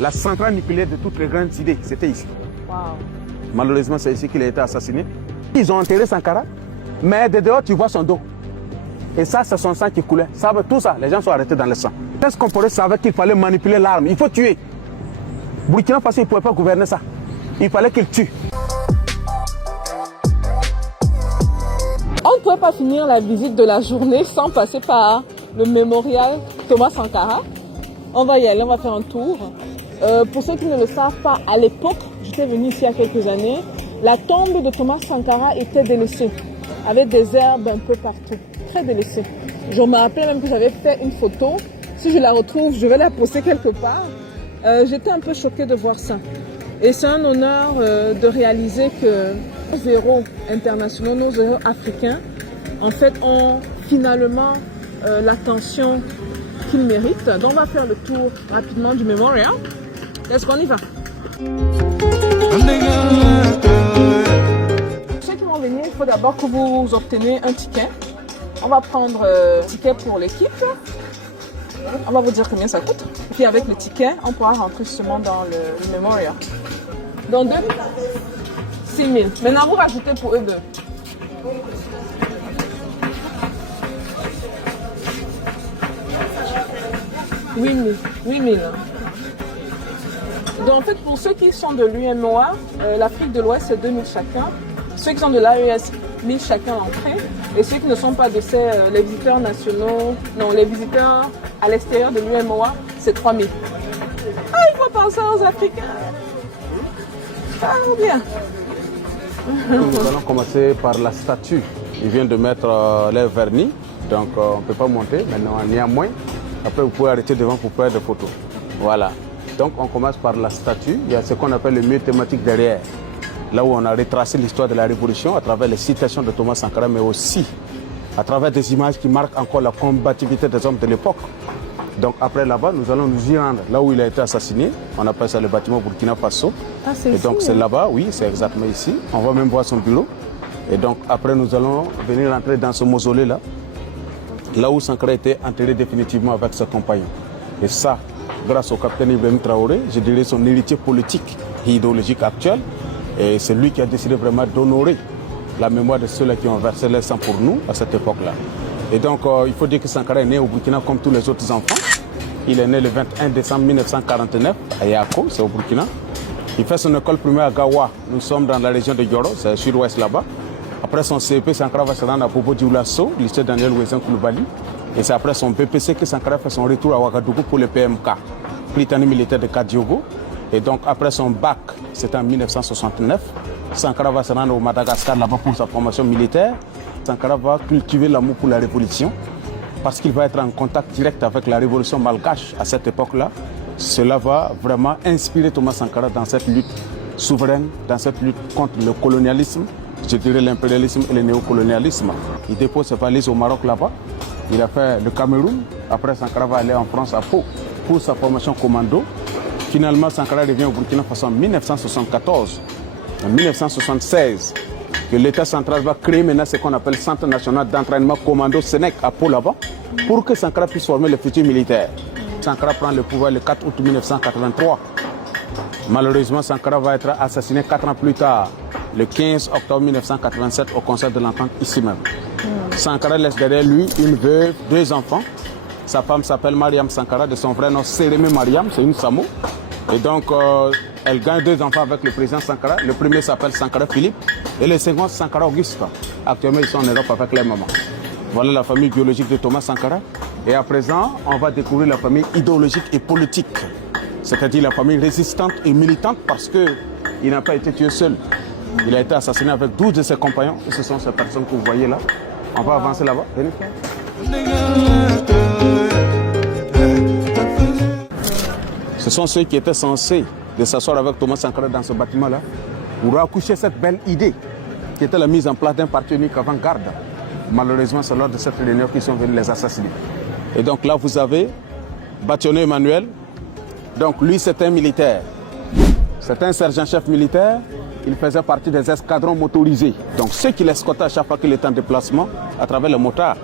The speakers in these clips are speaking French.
La centrale nucléaire de toutes les grandes idées, c'était ici. Wow. Malheureusement, c'est ici qu'il a été assassiné. Ils ont enterré Sankara, mais de dehors, tu vois son dos. Et ça, c'est son sang qui coulait. Ça, tout ça, les gens sont arrêtés dans le sang. Est-ce qu'on pourrait savoir qu'il fallait manipuler l'arme? Il faut tuer. Burkina Faso, il ne pouvait pas gouverner ça. Il fallait qu'il tue. On ne pouvait pas finir la visite de la journée sans passer par le mémorial Thomas Sankara. On va y aller, on va faire un tour. Pour ceux qui ne le savent pas, à l'époque, j'étais venue ici il y a quelques années, la tombe de Thomas Sankara était délaissée, avec des herbes un peu partout, très délaissée. Je me rappelle même que j'avais fait une photo. Si je la retrouve, je vais la poster quelque part. J'étais un peu choquée de voir ça. Et c'est un honneur de réaliser que nos héros internationaux, nos héros africains, en fait, ont finalement l'attention qu'ils méritent. Donc on va faire le tour rapidement du mémorial. Est-ce qu'on y va? Ceux qui vont venir, il faut d'abord que vous obteniez un ticket. On va prendre un ticket pour l'équipe. On va vous dire combien ça coûte. Et puis avec le ticket, on pourra rentrer justement dans le mémorial. Donc 2 6 000. Maintenant, vous rajoutez pour eux 2. 8 000. Donc en fait, pour ceux qui sont de l'UMOA, l'Afrique de l'Ouest, c'est 2 000 chacun. Ceux qui sont de l'AES, 1 000 chacun l'entrée. Et ceux qui ne sont pas de ces, les visiteurs nationaux, non, les visiteurs à l'extérieur de l'UMOA, c'est 3 000. Ah, il faut penser aux Africains. Ah, bien. Nous allons commencer par la statue. Ils viennent de mettre les vernis, donc on ne peut pas monter, maintenant néanmoins. Après, vous pouvez arrêter devant pour faire des photos. Voilà. Donc, on commence par la statue. Il y a ce qu'on appelle le mur thématique derrière. Là où on a retracé l'histoire de la Révolution à travers les citations de Thomas Sankara, mais aussi à travers des images qui marquent encore la combativité des hommes de l'époque. Donc, après là-bas, nous allons nous y rendre. Là où il a été assassiné, on appelle ça le bâtiment Burkina Faso. Ah, c'est Et ici, donc, c'est hein? là-bas, oui, c'est exactement ici. On va même voir son bureau. Et donc, après, nous allons venir entrer dans ce mausolée-là. Là où Sankara était enterré définitivement avec ses compagnons. Et ça, grâce au capitaine Ibrahim Traoré, je dirais son héritier politique et idéologique actuel. Et c'est lui qui a décidé vraiment d'honorer la mémoire de ceux-là qui ont versé leur sang pour nous à cette époque-là. Et donc, il faut dire que Sankara est né au Burkina comme tous les autres enfants. Il est né le 21 décembre 1949 à Yako, c'est au Burkina. Il fait son école primaire à Gawa. Nous sommes dans la région de Yoro, c'est sud-ouest là-bas. Après son CEP, Sankara va se rendre à Bobo Dioulasso, lycée Daniel Ouezin Koulibaly. Et c'est après son BPC que Sankara fait son retour à Ouagadougou pour le PMK, Prytanée militaire de Kadiogo. Et donc après son bac, c'était en 1969, Sankara va se rendre au Madagascar là-bas pour sa formation militaire. Sankara va cultiver l'amour pour la révolution parce qu'il va être en contact direct avec la révolution malgache à cette époque-là. Cela va vraiment inspirer Thomas Sankara dans cette lutte souveraine, dans cette lutte contre le colonialisme, je dirais l'impérialisme et le néocolonialisme. Il dépose ses valises au Maroc là-bas. Il a fait le Cameroun. Après, Sankara va aller en France à Pau pour sa formation commando. Finalement, Sankara revient au Burkina Faso en 1974. En 1976, que l'État central va créer maintenant ce qu'on appelle Centre national d'entraînement commando Sénèque à Pau là-bas pour que Sankara puisse former les futurs militaires. Sankara prend le pouvoir le 4 août 1983. Malheureusement, Sankara va être assassiné 4 ans plus tard, le 15 octobre 1987, au concert de l'entente ici même. Sankara laisse derrière lui une veuve, 2 enfants. Sa femme s'appelle Mariam Sankara, de son vrai nom Sérémé Mariam, c'est une Samo. Et donc, elle gagne 2 enfants avec le président Sankara. Le premier s'appelle Sankara Philippe et le second Sankara Auguste. Actuellement, ils sont en Europe avec leur maman. Voilà la famille biologique de Thomas Sankara. Et à présent, on va découvrir la famille idéologique et politique. C'est-à-dire la famille résistante et militante parce qu'il n'a pas été tué seul. Il a été assassiné avec 12 de ses compagnons. Et ce sont ces personnes que vous voyez là. On va avancer là-bas. Venez. Ce sont ceux qui étaient censés de s'asseoir avec Thomas Sankara dans ce bâtiment-là pour accoucher cette belle idée qui était la mise en place d'un parti unique avant-garde. Malheureusement, c'est lors de cette réunion qu'ils sont venus les assassiner. Et donc là, vous avez Bâtonnier Emmanuel. Donc lui, c'est un militaire. C'est un sergent-chef militaire. Il faisait partie des escadrons motorisés. Donc ceux qui l'escortaient à chaque fois qu'il était en déplacement à travers le motard.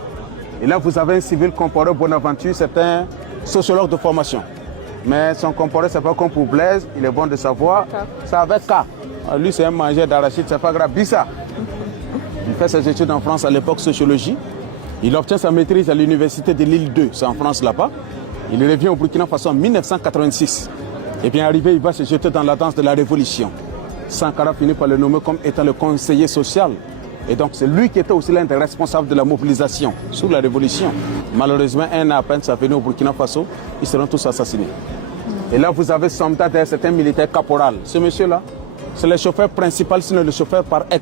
Et là, vous avez un civil comparé Bonaventure. C'est un sociologue de formation. Mais son comportement, c'est pas comme pour Blaise, il est bon de savoir. C'est avec K. Lui, c'est un mangeur d'arachide, c'est pas grave. Bissa. Il fait ses études en France à l'époque, sociologie. Il obtient sa maîtrise à l'université de Lille 2, c'est en France là-bas. Il revient au Burkina Faso en 1986. Et bien arrivé, il va se jeter dans la danse de la révolution. Sankara finit par le nommer comme étant le conseiller social. Et donc c'est lui qui était aussi l'un des responsables de la mobilisation sous la révolution. Malheureusement, un an à peine sa venue au Burkina Faso, ils seront tous assassinés. Et là, vous avez Somta, c'est un militaire caporal. Ce monsieur-là, c'est le chauffeur principal, sinon le chauffeur par